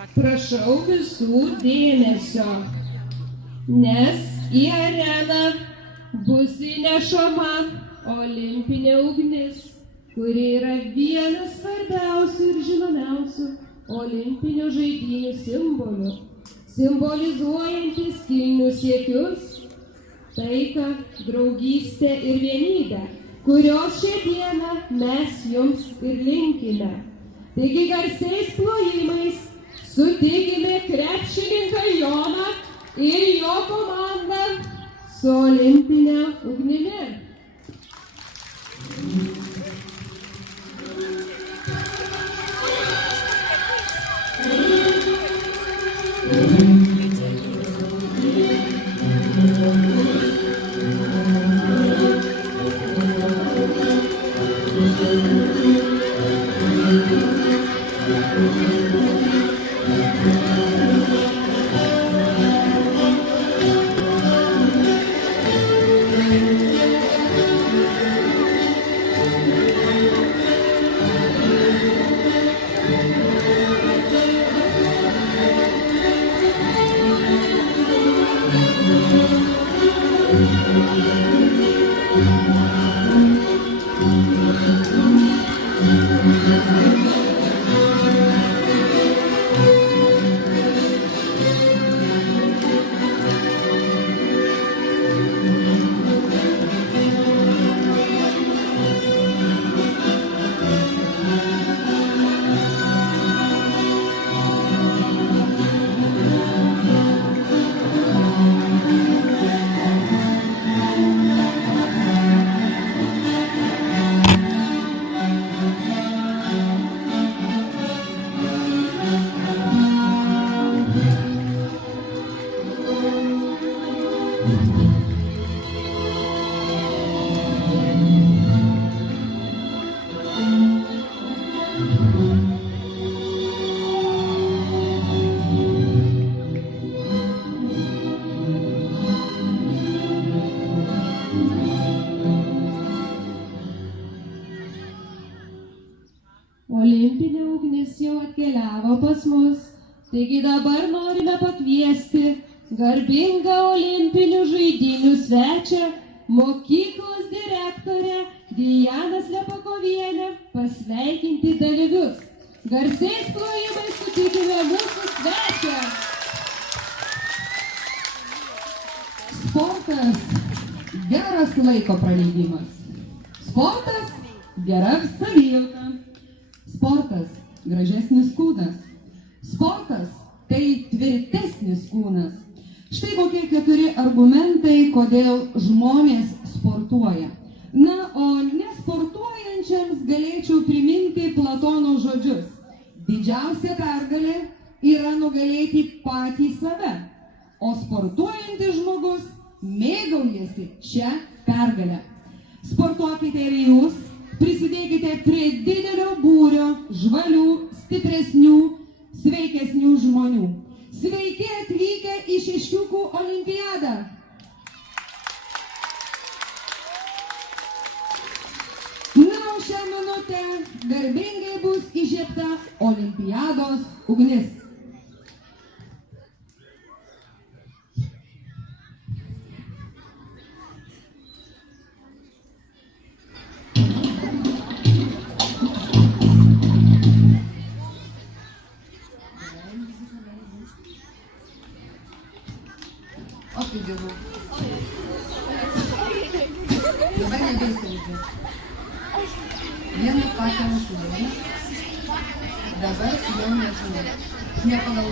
Prašau visų dėmesio, nes į areną bus įnešama olimpinė ugnis, kuri yra vienas svarbiausių ir žinomiausių olimpinių žaidynių simbolių, simbolizuojantis kilnius siekius, taiką, draugystę ir vienybę, kurios šią dieną mes jums ir linkime. Taigi garsiais plojimais sutikime krepšininką Joną ir jo komandą su olimpine ugnimi. Olimpinė ugnis jau atkeliavo pas mus, taigi dabar norime pakviesti garbingą olimpinių žaidynių svečią, mokyklos direktorę Dianą Slepakovienę pasveikinti dalyvius. Garsiais plojimais sutikime mūsų svečią. Sportas – geras laiko praleidimas. Sportas – gera savijauta. Sportas – gražesnis kūnas. Sportas – tai tvirtesnis kūnas. Štai kokie 4 argumentai, kodėl žmonės sportuoja. Na, o nesportuojančiams galėčiau priminti Platono žodžius. Didžiausia pergalė yra nugalėti patį save, o sportuojantis žmogus mėgaujasi šią pergalę. Sportuokite ir jūs, prisidėkite prie didelio būrio žvalių, stipresnių, sveikesnių žmonių. Sveiki atvykę į Šešiukų olimpiadą. Na, o šią minutę garbingai bus įžiebta olimpiados ugnis. Dabar nebeįsivaizduoju. Vienas pakelia šūdį. Dabar jau nežinau. Nepagalvoju.